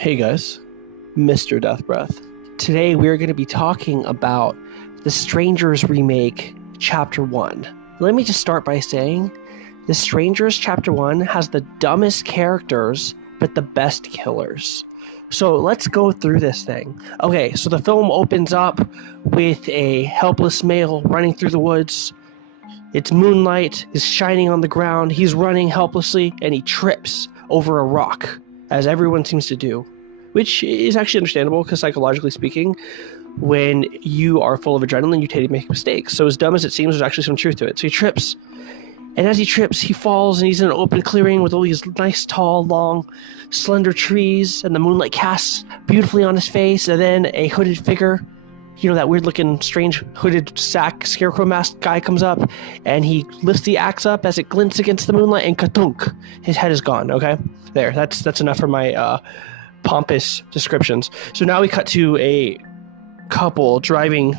Hey guys, Mr. Death Breath. Today we are going to be talking about The Strangers Remake Chapter 1. Let me just start by saying, The Strangers Chapter 1 has the dumbest characters, but the best killers. So let's go through this thing. Okay, so the film opens up with a helpless male running through the woods. Its moonlight is shining on the ground. He's running helplessly, and he trips over a rock, as everyone seems to do, which is actually understandable because psychologically speaking, when you are full of adrenaline, you tend to make mistakes. So as dumb as it seems, there's actually some truth to it. So he trips, and as he trips, he falls, and he's in an open clearing with all these nice, tall, long, slender trees, and the moonlight casts beautifully on his face, and then a hooded figure, that weird-looking, strange, hooded sack, scarecrow mask guy comes up, and he lifts the axe up as it glints against the moonlight, and katunk, his head is gone, okay? There, that's enough for my pompous descriptions. So now we cut to a couple driving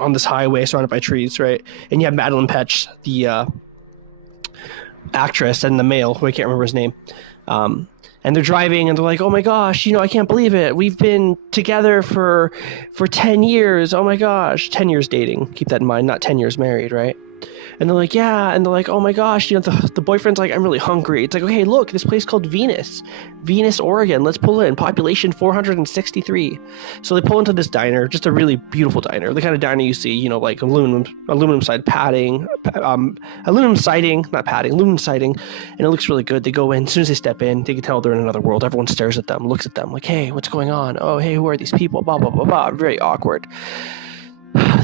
on this highway surrounded by trees, right? And you have Madeline Petch, the actress, and the male, who I can't remember his name. And they're driving, and they're like, oh my gosh, I can't believe it. We've been together for 10 years. Oh my gosh, 10 years dating. Keep that in mind, not 10 years married, right? And they're like, yeah. And they're like, oh my gosh, the boyfriend's like, I'm really hungry. It's like, okay, look, this place called Venus, Oregon. Let's pull in. Population 463. So they pull into this diner, just a really beautiful diner. The kind of diner you see, like aluminum side padding, aluminum siding, not padding, aluminum siding. And it looks really good. They go in. As soon as they step in, they can tell they're in another world. Everyone stares at them, looks at them like, hey, what's going on? Oh, hey, who are these people? Blah, blah, blah, blah. Very awkward.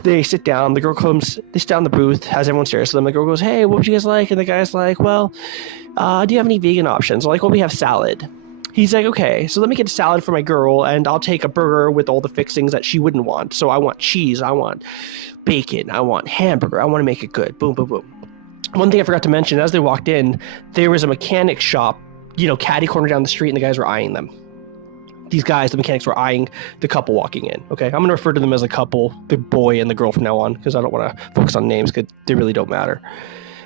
They sit down. The girl comes. They sit down in the booth as everyone stares at them. The girl goes, "Hey, what would you guys like?" And the guy's like, "Well, do you have any vegan options?" They're like, "Well, we have salad." He's like, "Okay, so let me get a salad for my girl, and I'll take a burger with all the fixings that she wouldn't want. So I want cheese, I want bacon, I want hamburger. I want to make it good." Boom, boom, boom. One thing I forgot to mention: as they walked in, there was a mechanic shop, catty corner down the street, and the guys were eyeing them. These guys, the mechanics, were eyeing the couple walking in. Okay, I'm going to refer to them as a couple, the boy and the girl from now on, because I don't want to focus on names because they really don't matter.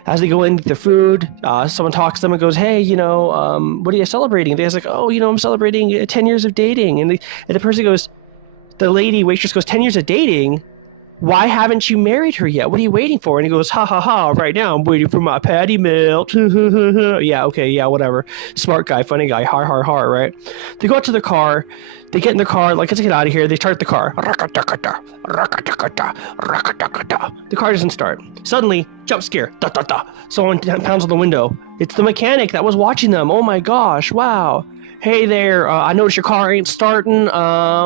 As they go in, get their food, someone talks to them and goes, hey, what are you celebrating? The guy's like, oh, I'm celebrating 10 years of dating. And the person goes, the lady waitress goes, 10 years of dating? Why haven't you married her yet? What are you waiting for? And he goes, ha, ha, ha, right now I'm waiting for my patty melt. Yeah, okay, yeah, whatever. Smart guy, funny guy, har, har, har, right? They go out to their car. They get in their car, like, let's get out of here. They start the car. The car doesn't start. Suddenly, jump scare. Da, da, da. Someone pounds on the window. It's the mechanic that was watching them. Oh my gosh, wow. Hey there, I noticed your car ain't starting.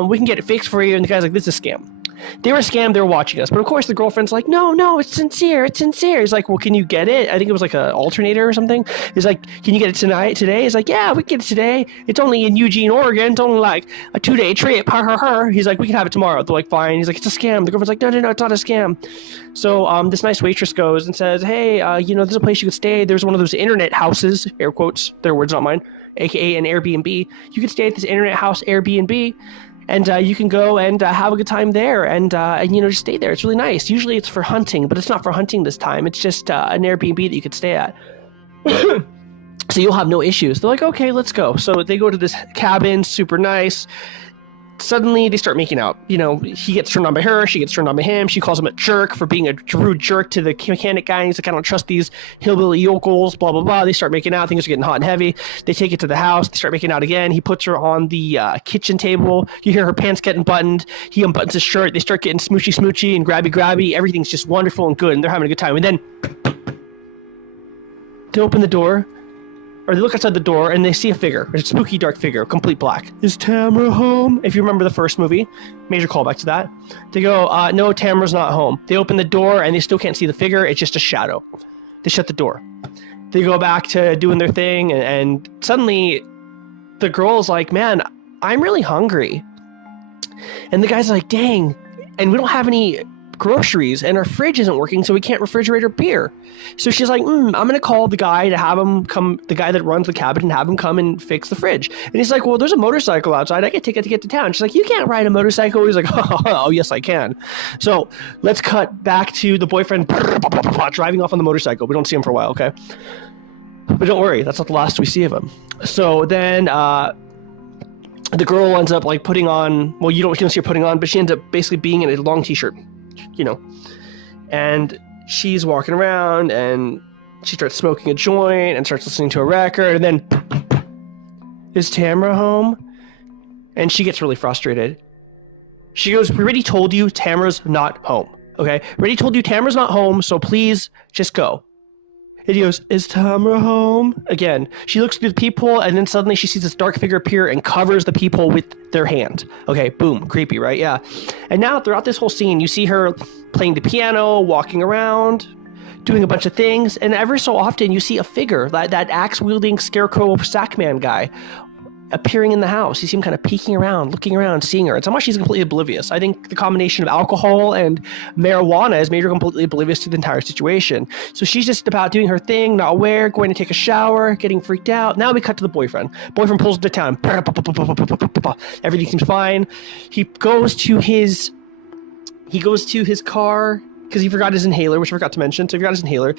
We can get it fixed for you. And the guy's like, this is a scam. They were scammed, they were watching us. But of course the girlfriend's like, no, it's sincere. He's like, well, can you get it? I think it was like an alternator or something. He's like, can you get it today? He's like, yeah, we can get it today. It's only in Eugene, Oregon. It's only like a 2-day trip. He's like, we can have it tomorrow. They're like, fine. He's like, it's a scam. The girlfriend's like, no, it's not a scam. So this nice waitress goes and says, hey, there's a place you could stay. There's one of those internet houses, air quotes, their words, not mine, aka an Airbnb. You could stay at this internet house Airbnb. And you can go and have a good time there and just stay there. It's really nice. Usually it's for hunting, but it's not for hunting this time. It's just an Airbnb that you could stay at. So you'll have no issues. They're like, okay, let's go. So they go to this cabin, super nice. Suddenly they start making out. He gets turned on by her. She gets turned on by him. She calls him a jerk for being a rude jerk to the mechanic guy. He's like, I don't trust these hillbilly yokels, blah, blah, blah. They start making out. Things are getting hot and heavy. They take it to the house. They start making out again. He puts her on the kitchen table. You hear her pants getting buttoned. He unbuttons his shirt. They start getting smoochy and grabby. Everything's just wonderful and good, and they're having a good time. And then they open the door. Or they look outside the door and they see a figure, a spooky dark figure, complete black. Is Tamara home? If you remember the first movie, major callback to that. They go, no, Tamara's not home. They open the door and they still can't see the figure. It's just a shadow. They shut the door. They go back to doing their thing and suddenly the girl's like, man, I'm really hungry. And the guy's like, dang, and we don't have any groceries and our fridge isn't working, so we can't refrigerate our beer. So she's like, I'm gonna call the guy to have him come, the guy that runs the cabin, and have him come and fix the fridge. And he's like, well, there's a motorcycle outside, I can take it to get to town. She's like, you can't ride a motorcycle. He's like, oh yes I can. So let's cut back to the boyfriend driving off on the motorcycle. We don't see him for a while, okay? But don't worry, that's not the last we see of him. So then the girl ends up like putting on, well, you don't see her putting on, but she ends up basically being in a long t-shirt, you know, and she's walking around and she starts smoking a joint and starts listening to a record, and then, is Tamara home? And she gets really frustrated. She goes, we already told you Tamara's not home, okay? We already told you Tamara's not home, so please just go. And he goes, is Tamara home? Again, she looks through the peephole, and then suddenly she sees this dark figure appear and covers the peephole with their hand. Okay, boom, creepy, right? Yeah. And now throughout this whole scene, you see her playing the piano, walking around, doing a bunch of things, and every so often you see a figure, that axe-wielding scarecrow Sackman guy, appearing in the house. You see him kind of peeking around, looking around, seeing her. And somehow she's completely oblivious. I think the combination of alcohol and marijuana has made her completely oblivious to the entire situation. So she's just about doing her thing, not aware, going to take a shower, getting freaked out. Now we cut to the boyfriend. Boyfriend pulls into town. Everything seems fine. He goes to his car because he forgot his inhaler, which I forgot to mention. So he forgot his inhaler.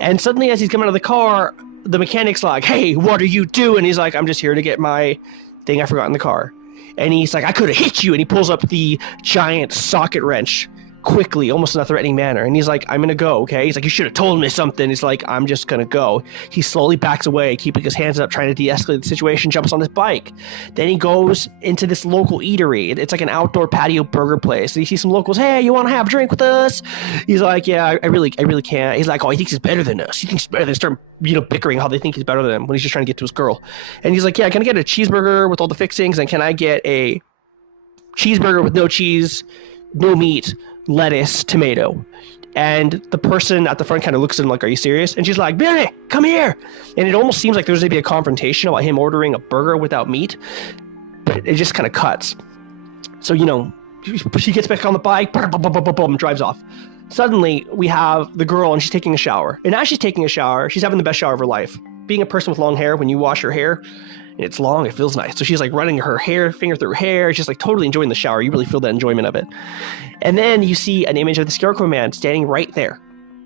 And suddenly as he's coming out of the car, the mechanic's like, hey, what are you doing? He's like, I'm just here to get my thing I forgot in the car. And he's like, I could have hit you. And he pulls up the giant socket wrench quickly, almost in a threatening manner. And he's like, I'm going to go, okay? He's like, you should have told me something. He's like, I'm just going to go. He slowly backs away, keeping his hands up, trying to de-escalate the situation, jumps on his bike. Then he goes into this local eatery. It's like an outdoor patio burger place. And he sees some locals, hey, you want to have a drink with us? He's like, yeah, I really can't. He's like, oh, he thinks he's better than us. He thinks he's better than us. Start, bickering how they think he's better than him when he's just trying to get to his girl. And he's like, yeah, can I get a cheeseburger with all the fixings? And can I get a cheeseburger with no cheese, no meat, lettuce, tomato? And the person at the front kind of looks at him like, are you serious? And she's like, Billy, come here. And it almost seems like there's going to be a confrontation about him ordering a burger without meat, but it just kind of cuts. So, she gets back on the bike, drives off. Suddenly we have the girl and she's taking a shower. And as she's taking a shower, she's having the best shower of her life. Being a person with long hair, when you wash your hair, it's long, it feels nice. So she's like running her finger through her hair. She's like totally enjoying the shower. You really feel the enjoyment of it. And then you see an image of the Scarecrow Man standing right there.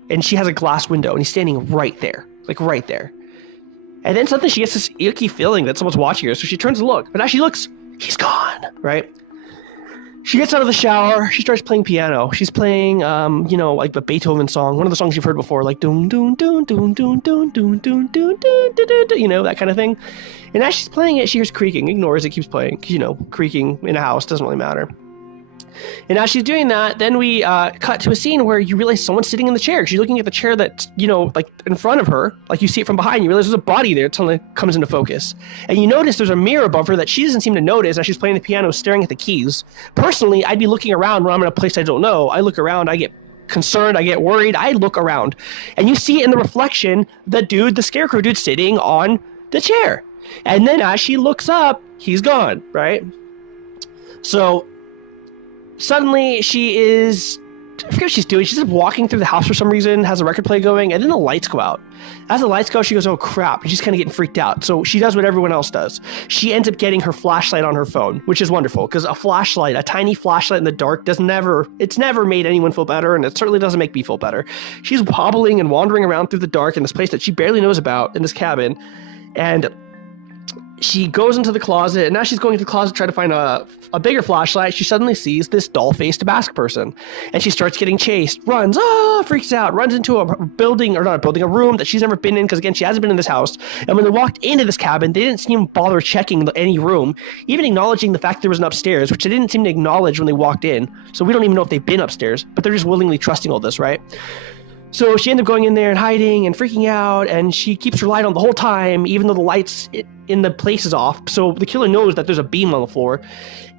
And she has a glass window and he's standing right there. Like right there. And then suddenly she gets this icky feeling that someone's watching her. So she turns to look. But as she looks, he's gone, right? She gets out of the shower. She starts playing piano. She's playing, like the Beethoven song, one of the songs you've heard before, like doon doon doon doon doon doon doon doon doon doon, that kind of thing. And as she's playing it, she hears creaking. Ignores it, keeps playing. Creaking in a house doesn't really matter. And as she's doing that, then we cut to a scene where you realize someone's sitting in the chair. She's looking at the chair that's, like in front of her. Like you see it from behind. You realize there's a body there until it comes into focus. And you notice there's a mirror above her that she doesn't seem to notice as she's playing the piano, staring at the keys. Personally, I'd be looking around when I'm in a place I don't know. I look around, I get concerned, I get worried. I look around. And you see in the reflection the Scarecrow dude sitting on the chair. And then as she looks up, he's gone, right? So suddenly she is, I forget what she's doing. She's just walking through the house for some reason, has a record play going, and then the lights go out. As the lights go, she goes, oh crap, and she's kind of getting freaked out. So she does what everyone else does. She ends up getting her flashlight on her phone, which is wonderful, because a tiny flashlight in the dark it's never made anyone feel better, and it certainly doesn't make me feel better. She's wobbling and wandering around through the dark in this place that she barely knows about, in this cabin, and she goes into the closet, and as she's going into the closet to try to find a bigger flashlight, she suddenly sees this doll-faced mask person. And she starts getting chased, runs, freaks out, runs into a room that she's never been in, because again, she hasn't been in this house. And when they walked into this cabin, they didn't seem to bother checking any room, even acknowledging the fact there was an upstairs, which they didn't seem to acknowledge when they walked in. So we don't even know if they've been upstairs, but they're just willingly trusting all this, right? So she ended up going in there and hiding and freaking out, and she keeps her light on the whole time, even though the lights in the place is off. So the killer knows that there's a beam on the floor,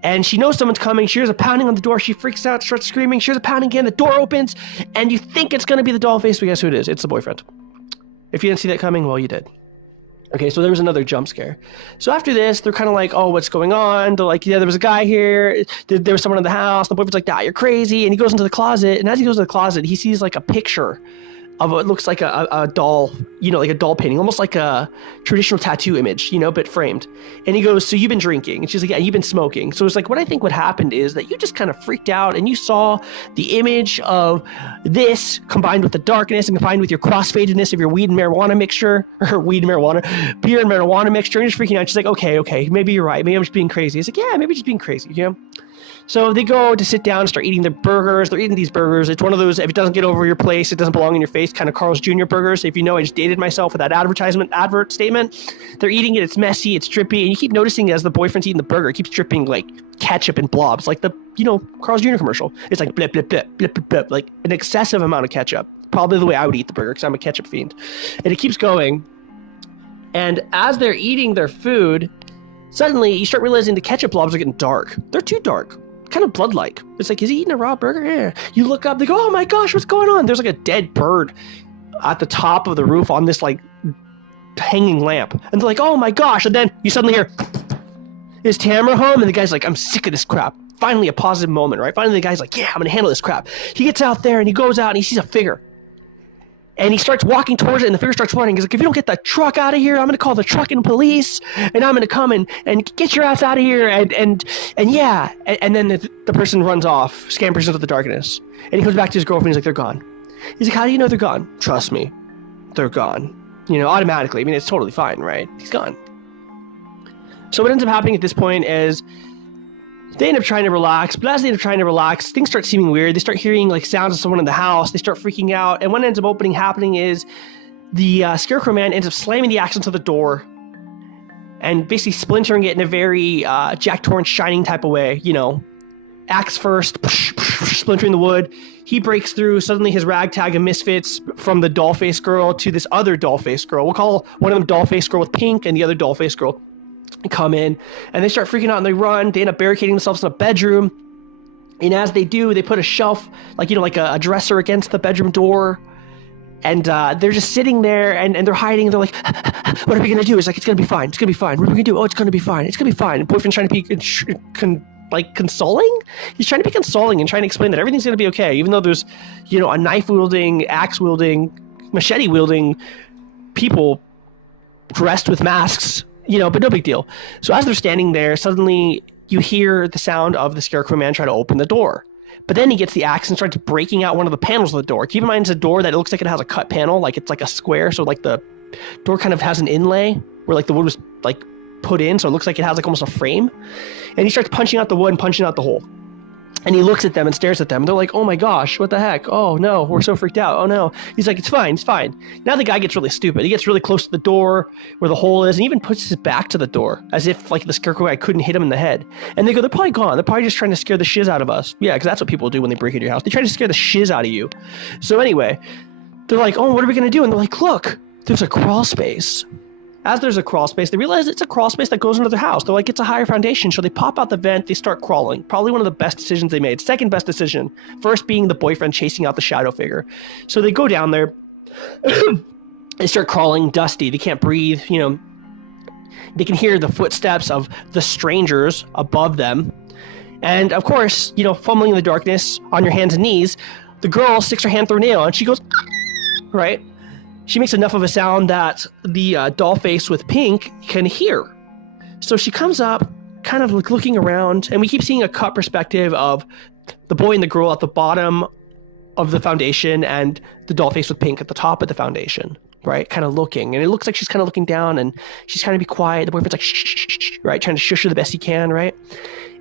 and she knows someone's coming. She hears a pounding on the door. She freaks out, starts screaming. She hears a pounding again. The door opens, and you think it's going to be the doll face, but guess who it is? It's the boyfriend. If you didn't see that coming, well, you did. Okay, so there was another jump scare. So after this, they're kind of like, oh, what's going on? They're like, yeah, there was a guy here. There was someone in the house. The boyfriend's like, you're crazy. And he goes into the closet. And as he goes to the closet, he sees like a picture of what looks like a doll, like a doll painting, almost like a traditional tattoo image, but framed. And he goes, so you've been drinking? And she's like, yeah, you've been smoking. So it's like, what I think what happened is that you just kind of freaked out and you saw the image of this combined with the darkness and combined with your crossfadedness of your weed and marijuana mixture, or weed and marijuana, beer and marijuana mixture, and you're just freaking out. She's like, okay, maybe you're right. Maybe I'm just being crazy. He's like, yeah, maybe just being crazy, So they go to sit down and start eating their burgers. They're eating these burgers. It's one of those, if it doesn't get over your place, it doesn't belong in your face, kind of Carl's Jr. burgers. If you know, I just dated myself with that advert statement. They're eating it. It's messy. It's drippy. And you keep noticing as the boyfriend's eating the burger, it keeps dripping like ketchup and blobs, like the, Carl's Jr. commercial. It's like blip, blip, blip, blip, blip, blip, like an excessive amount of ketchup. Probably the way I would eat the burger because I'm a ketchup fiend. And it keeps going. And as they're eating their food, suddenly you start realizing the ketchup blobs are getting dark. They're too dark. Kind of blood-like. It's like, is he eating a raw burger? Yeah. You look up, they go, oh my gosh, what's going on? There's like a dead bird at the top of the roof on this like hanging lamp. And they're like, oh my gosh. And then you suddenly hear, is Tamara home? And the guy's like, I'm sick of this crap. Finally a positive moment, right? Finally the guy's like, yeah, I'm gonna handle this crap. He gets out there and he goes out and he sees a figure. And he starts walking towards it, and the figure starts running. He's like, if you don't get the truck out of here, I'm going to call the trucking police, and I'm going to come and get your ass out of here, and yeah. And then the person runs off, scampers into the darkness. And he comes back to his girlfriend, he's like, they're gone. He's like, how do you know they're gone? Trust me, they're gone. Automatically. I mean, it's totally fine, right? He's gone. So what ends up happening at this point is they end up trying to relax, but as they end up trying to relax, things start seeming weird. They start hearing like sounds of someone in the house. They start freaking out. And what ends up happening is the Scarecrow Man ends up slamming the axe into the door and basically splintering it in a very Jack Torrance Shining type of way. Axe first, splintering the wood. He breaks through. Suddenly his ragtag of misfits from the doll-faced girl to this other doll-faced girl. We'll call one of them doll-faced girl with pink and the other doll-faced girl. Come in and they start freaking out and they run. They end up barricading themselves in a bedroom, and as they do, they put a shelf like a dresser against the bedroom door, and they're just sitting there and they're hiding. They're like, what are we gonna do? It's like, it's gonna be fine, what are we gonna do? Oh, it's gonna be fine, and boyfriend's trying to be consoling. He's trying to be consoling and trying to explain that everything's gonna be okay, even though there's a knife wielding, axe wielding, machete wielding people dressed with masks, but no big deal. So as they're standing there, suddenly you hear the sound of the Scarecrow Man try to open the door. But then he gets the axe and starts breaking out one of the panels of the door. Keep in mind, it's a door that it looks like it has a cut panel, like it's like a square. So like the door kind of has an inlay where like the wood was like put in. So it looks like it has like almost a frame. And he starts punching out the wood and punching out the hole. And he looks at them and stares at them. They're like, oh my gosh, what the heck? Oh no, we're so freaked out. Oh no. He's like, it's fine. Now the guy gets really stupid. He gets really close to the door where the hole is and even puts his back to the door as if like the Scarecrow guy couldn't hit him in the head. And they go, they're probably gone. They're probably just trying to scare the shiz out of us. Yeah, because that's what people do when they break into your house. They try to scare the shiz out of you. So anyway, they're like, oh, what are we going to do? And they're like, look, there's a crawl space. As there's a crawl space, they realize it's a crawl space that goes into their house. They're like, it's a higher foundation. So they pop out the vent, they start crawling. Probably one of the best decisions they made. Second best decision. First being the boyfriend chasing out the shadow figure. So they go down there. They start crawling, dusty. They can't breathe, They can hear the footsteps of the strangers above them. And of course, fumbling in the darkness on your hands and knees, the girl sticks her hand through a nail and she goes, right? She makes enough of a sound that the doll face with pink can hear. So she comes up, kind of like looking around, and we keep seeing a cut perspective of the boy and the girl at the bottom of the foundation and the doll face with pink at the top of the foundation, right? Kind of looking. And it looks like she's kind of looking down and she's trying to be quiet. The boyfriend's like, shh, shh, shh, shh, right? Trying to shush her the best he can, right?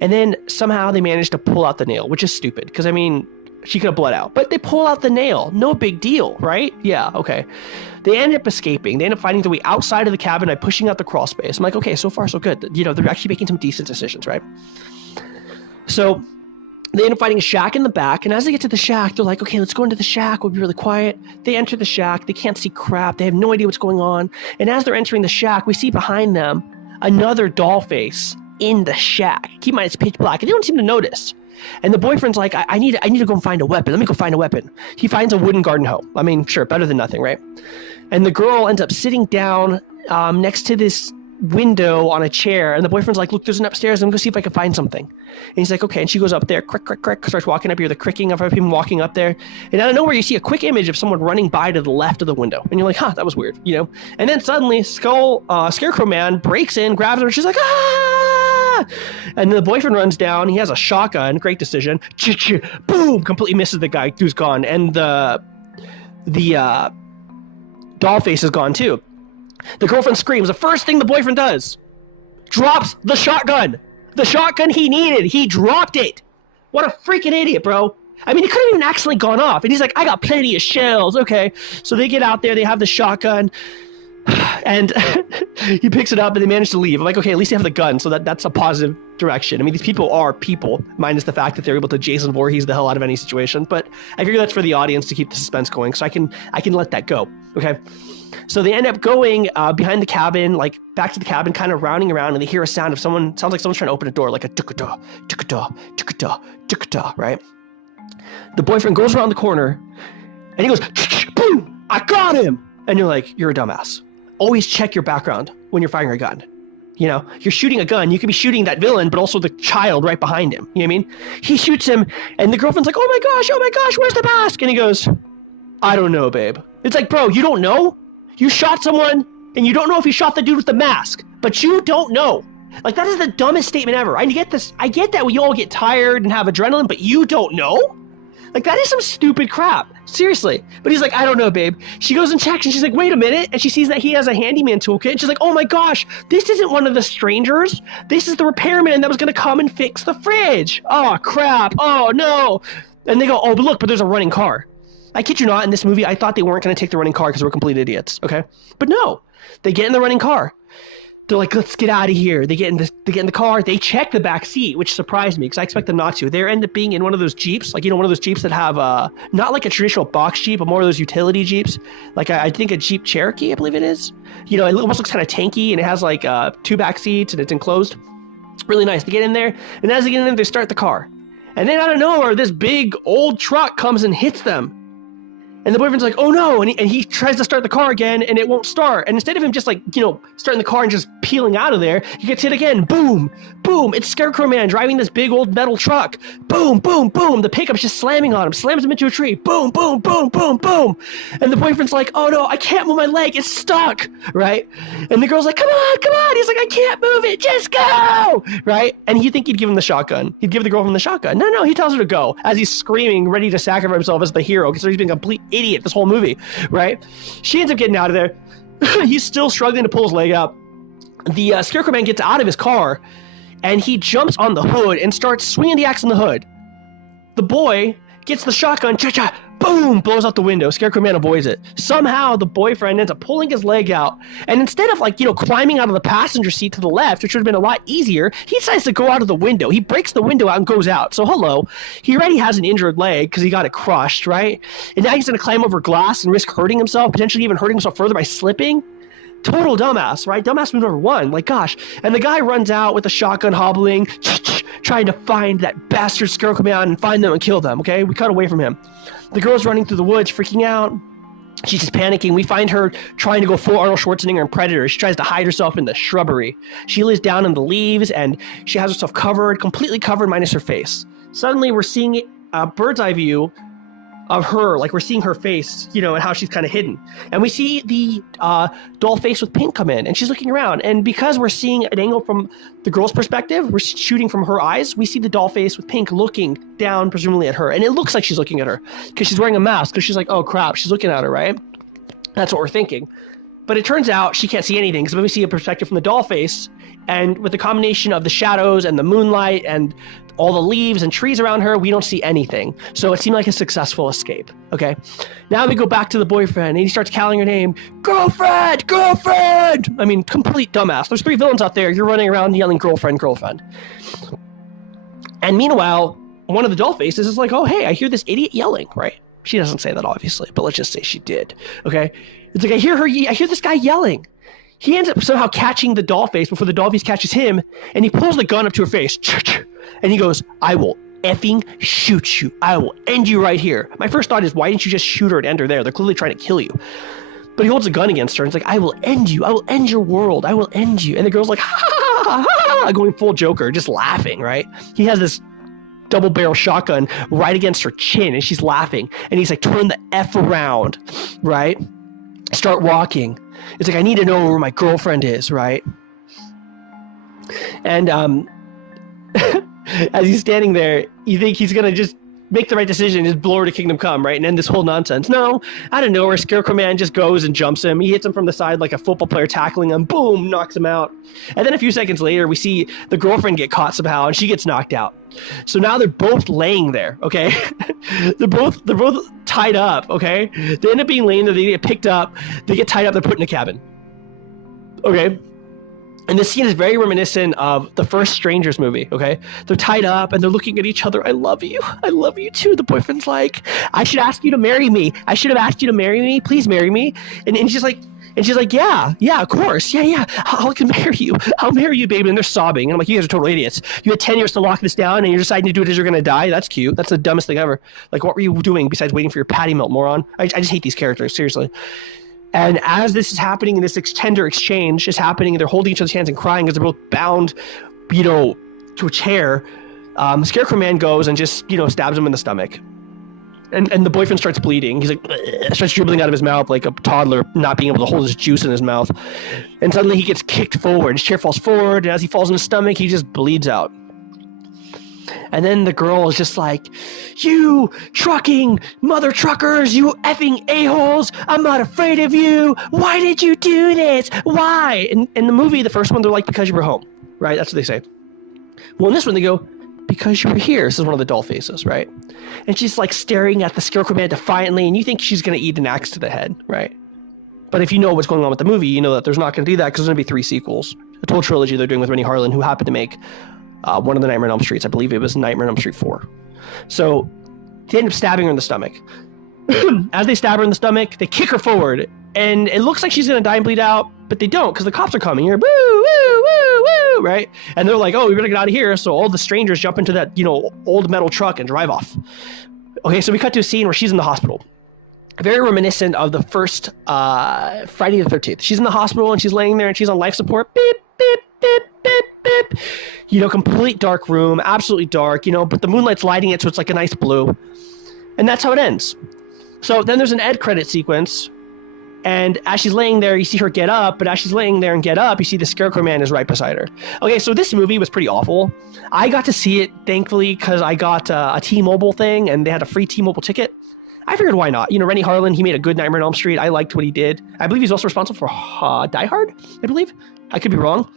And then somehow they manage to pull out the nail, which is stupid because, I mean, she could have bled out. But they pull out the nail. No big deal, right? Yeah, okay. They end up escaping. They end up finding their way outside of the cabin by pushing out the crawl space. I'm like, okay, so far so good. They're actually making some decent decisions, right? So they end up finding a shack in the back. And as they get to the shack, they're like, okay, let's go into the shack. We'll be really quiet. They enter the shack. They can't see crap. They have no idea what's going on. And as they're entering the shack, we see behind them another doll face in the shack. Keep in mind, it's pitch black. And they don't seem to notice. And the boyfriend's like, I need to go and find a weapon. Let me go find a weapon. He finds a wooden garden hoe. I mean, sure, better than nothing, right? And the girl ends up sitting down next to this window on a chair, and the boyfriend's like, look, there's an upstairs. I'm gonna go see if I can find something. And he's like, okay. And she goes up there, crick, crick, crick, starts walking up. You hear the cricking of him walking up there. And out of nowhere, you see a quick image of someone running by to the left of the window. And you're like, huh, that was weird, you know? And then suddenly Scarecrow Man breaks in, grabs her, and she's like, ah! And then the boyfriend runs down. He has a shotgun. Great decision. Boom! Completely misses the guy who's gone. And the doll face is gone too. The girlfriend screams. The first thing the boyfriend does, drops the shotgun. The shotgun he needed. He dropped it. What a freaking idiot, bro. I mean, he could have even accidentally gone off. And he's like, I got plenty of shells. Okay. So they get out there. They have the shotgun. And he picks it up and they manage to leave. I'm like, okay, at least they have the gun. So that's a positive direction. I mean, these people are people, minus the fact that they're able to Jason Voorhees the hell out of any situation. But I figure that's for the audience to keep the suspense going. So I can let that go. Okay. So they end up going behind the cabin, like back to the cabin, kind of rounding around, and they hear a sound of sounds like someone's trying to open a door, like a tuk-a-da, tuk-a-da, tuk-a-da, tuk-a-da, right? The boyfriend goes around the corner, and he goes, boom, I got him! And you're like, you're a dumbass. Always check your background when you're firing a gun. You know, you're shooting a gun, you could be shooting that villain, but also the child right behind him. You know what I mean? He shoots him, and the girlfriend's like, oh my gosh, where's the mask? And he goes, I don't know, babe. It's like, bro, you don't know? You shot someone, and you don't know if you shot the dude with the mask, but you don't know. Like, that is the dumbest statement ever. I get this. I get that we all get tired and have adrenaline, but you don't know? Like, that is some stupid crap. Seriously. But he's like, I don't know, babe. She goes and checks, and she's like, wait a minute. And she sees that he has a handyman toolkit, and she's like, oh my gosh, this isn't one of the strangers. This is the repairman that was going to come and fix the fridge. Oh, crap. Oh, no. And they go, oh, but look, but there's a running car. I kid you not, in this movie, I thought they weren't going to take the running car because we're complete idiots, okay? But no, they get in the running car. They're like, let's get out of here. They get in the car. They check the back seat, which surprised me because I expect them not to. They end up being in one of those Jeeps, like, you know, one of those Jeeps that have not like a traditional box Jeep, but more of those utility Jeeps. Like I think a Jeep Cherokee, I believe it is. You know, it almost looks kind of tanky, and it has like 2 back seats, and it's enclosed. Really nice. They get in there, and as they get in there, they start the car. And then out of nowhere, this big old truck comes and hits them. And the boyfriend's like, oh no, and he tries to start the car again, and it won't start. And instead of him just like, you know, starting the car and just peeling out of there, he gets hit again. Boom, boom. It's Scarecrow Man driving this big old metal truck. Boom, boom, boom. The pickup's just slamming on him, slams him into a tree. Boom, boom, boom, boom, boom. And the boyfriend's like, oh no, I can't move my leg. It's stuck, right? And the girl's like, come on, come on. He's like, I can't move it. Just go, right? And you think he'd give him the shotgun. He'd give the girlfriend the shotgun. No, he tells her to go as he's screaming, ready to sacrifice himself as the hero because he's been a complete idiot this whole movie, right? She ends up getting out of there. He's still struggling to pull his leg out. The Scarecrow Man gets out of his car, and he jumps on the hood and starts swinging the axe on the hood. The boy gets the shotgun, cha-cha, boom, blows out the window. Scarecrow Man avoids it. Somehow, the boyfriend ends up pulling his leg out, and instead of, like, you know, climbing out of the passenger seat to the left, which would have been a lot easier, he decides to go out of the window. He breaks the window out and goes out. So, hello, he already has an injured leg because he got it crushed, right? And now he's going to climb over glass and risk hurting himself, potentially even hurting himself further by slipping. Total dumbass, right? Dumbass move number 1. Like, gosh. And the guy runs out with the shotgun hobbling, trying to find that bastard Scarecrow Man and find them and kill them, okay? We cut away from him. The girl's running through the woods, freaking out. She's just panicking. We find her trying to go full Arnold Schwarzenegger in Predator. She tries to hide herself in the shrubbery. She lays down in the leaves, and she has herself covered, completely covered, minus her face. Suddenly, we're seeing a bird's eye view of her, like we're seeing her face, you know, and how she's kind of hidden. And we see the doll face with Pink come in, and she's looking around. And because we're seeing an angle from the girl's perspective, we're shooting from her eyes, we see the doll face with Pink looking down, presumably at her. And it looks like she's looking at her because she's wearing a mask, because she's like, oh crap, she's looking at her, right? That's what we're thinking. But it turns out she can't see anything because we see a perspective from the doll face, and with the combination of the shadows and the moonlight and all the leaves and trees around her, we don't see anything. So it seemed like a successful escape, okay? Now we go back to the boyfriend, and he starts calling her name, girlfriend, girlfriend! I mean, complete dumbass. There's 3 villains out there. You're running around yelling girlfriend, girlfriend. And meanwhile, one of the doll faces is like, oh, hey, I hear this idiot yelling, right? She doesn't say that, obviously, but let's just say she did, okay? It's like, I hear this guy yelling. He ends up somehow catching the doll face before the doll face catches him, and he pulls the gun up to her face, and he goes, I will effing shoot you. I will end you right here. My first thought is, why didn't you just shoot her and end her there? They're clearly trying to kill you. But he holds a gun against her and it's like, I will end you. I will end your world. I will end you. And the girl's like, ha ha ha ha ha, going full Joker, just laughing, right? He has this double barrel shotgun right against her chin and she's laughing. And he's like, turn the F around, right? Start walking. It's like, I need to know where my girlfriend is, right? And as he's standing there, you think he's going to just make the right decision, just blow her to Kingdom Come, right? And end this whole nonsense. No, out of nowhere, Scarecrow Man just goes and jumps him. He hits him from the side like a football player tackling him. Boom, knocks him out. And then a few seconds later, we see the girlfriend get caught somehow and she gets knocked out. So now they're both laying there, okay? they're both tied up, okay? They end up being laying there, they get picked up, they get tied up, they're put in a cabin. Okay? And this scene is very reminiscent of the first Strangers movie, okay? They're tied up and they're looking at each other. I love you. I love you too. The boyfriend's like, I should ask you to marry me. I should have asked you to marry me. Please marry me. And she's like, yeah, of course. Yeah. I'll marry you. I'll marry you, baby. And they're sobbing. And I'm like, you guys are total idiots. You had 10 years to lock this down and you're deciding to do it as you're going to die. That's cute. That's the dumbest thing ever. Like, what were you doing besides waiting for your patty melt, moron? I just hate these characters, seriously. And as this is happening, and this tender exchange is happening, they're holding each other's hands and crying as they're both bound, to a chair. Scarecrow Man goes and just, stabs him in the stomach. And the boyfriend starts bleeding. He's like, bleh, starts dribbling out of his mouth like a toddler not being able to hold his juice in his mouth. And suddenly he gets kicked forward. His chair falls forward, and as he falls in his stomach, he just bleeds out. And then the girl is just like, you trucking mother truckers, you effing a-holes, I'm not afraid of you. Why did you do this? Why? In the movie, the first one, they're like, because you were home, right? That's what they say. Well, in this one, they go, because you were here. This is one of the doll faces, right? And she's like staring at the Scarecrow Man defiantly, and you think she's going to eat an axe to the head, right? But if you know what's going on with the movie, you know that there's not going to do that because there's going to be 3 sequels. A total trilogy they're doing with Renny Harlin, who happened to make one of the Nightmare on Elm Streets. I believe it was Nightmare on Elm Street 4. So they end up stabbing her in the stomach. As they stab her in the stomach, they kick her forward, and it looks like she's going to die and bleed out, but they don't because the cops are coming. You're woo, woo, woo, woo, right? And they're like, oh, we better get out of here. So all the strangers jump into that, old metal truck and drive off. Okay, so we cut to a scene where she's in the hospital. Very reminiscent of the first Friday the 13th. She's in the hospital and she's laying there and she's on life support. Beep, beep, beep, beep, beep. Complete dark room, absolutely dark, but the moonlight's lighting it so it's like a nice blue. And that's how it ends. So then there's an end credit sequence. And as she's laying there, you see her get up. But as she's laying there and get up, you see the Scarecrow Man is right beside her. Okay, so this movie was pretty awful. I got to see it, thankfully, because I got a T-Mobile thing and they had a free T-Mobile ticket. I figured, why not? Renny Harlin, he made a good Nightmare on Elm Street. I liked what he did. I believe he's also responsible for Die Hard, I believe. I could be wrong.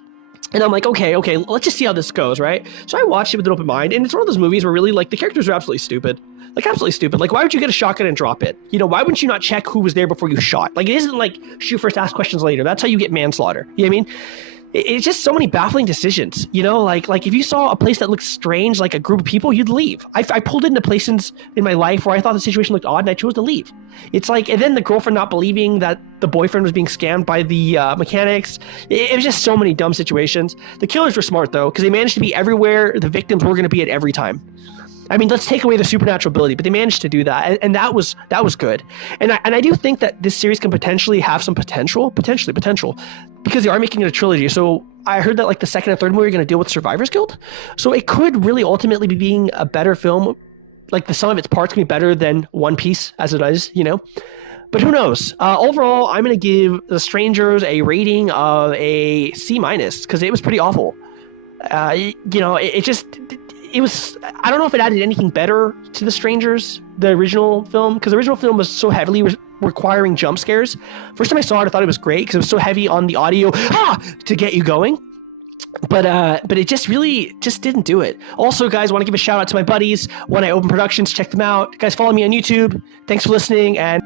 And I'm like, okay, let's just see how this goes, right? So I watched it with an open mind, and it's one of those movies where really, the characters are absolutely stupid. Absolutely stupid. Why would you get a shotgun and drop it? Why wouldn't you not check who was there before you shot? It isn't like shoot first, ask questions later. That's how you get manslaughter. You know what I mean? It's just so many baffling decisions, like if you saw a place that looked strange, like a group of people, you'd leave. I pulled into places in my life where I thought the situation looked odd and I chose to leave. It's like, and then the girlfriend not believing that the boyfriend was being scammed by the mechanics. It was just so many dumb situations. The killers were smart though, because they managed to be everywhere the victims were going to be at every time. I mean, let's take away the supernatural ability, but they managed to do that, and that was good. And I do think that this series can potentially have some potential, because they are making it a trilogy. So I heard that the second and third movie are going to deal with Survivors Guild. So it could really ultimately be being a better film. The sum of its parts can be better than One Piece as it is, But who knows? Overall, I'm going to give The Strangers a rating of a C- because it was pretty awful. It was, I don't know if it added anything better to The Strangers, the original film, because the original film was so heavily requiring jump scares. First time I saw it, I thought it was great because it was so heavy on the audio to get you going. But it just didn't do it. Also, guys, I want to give a shout out to my buddies, One Eye Open Productions. Check them out. Guys, follow me on YouTube. Thanks for listening, and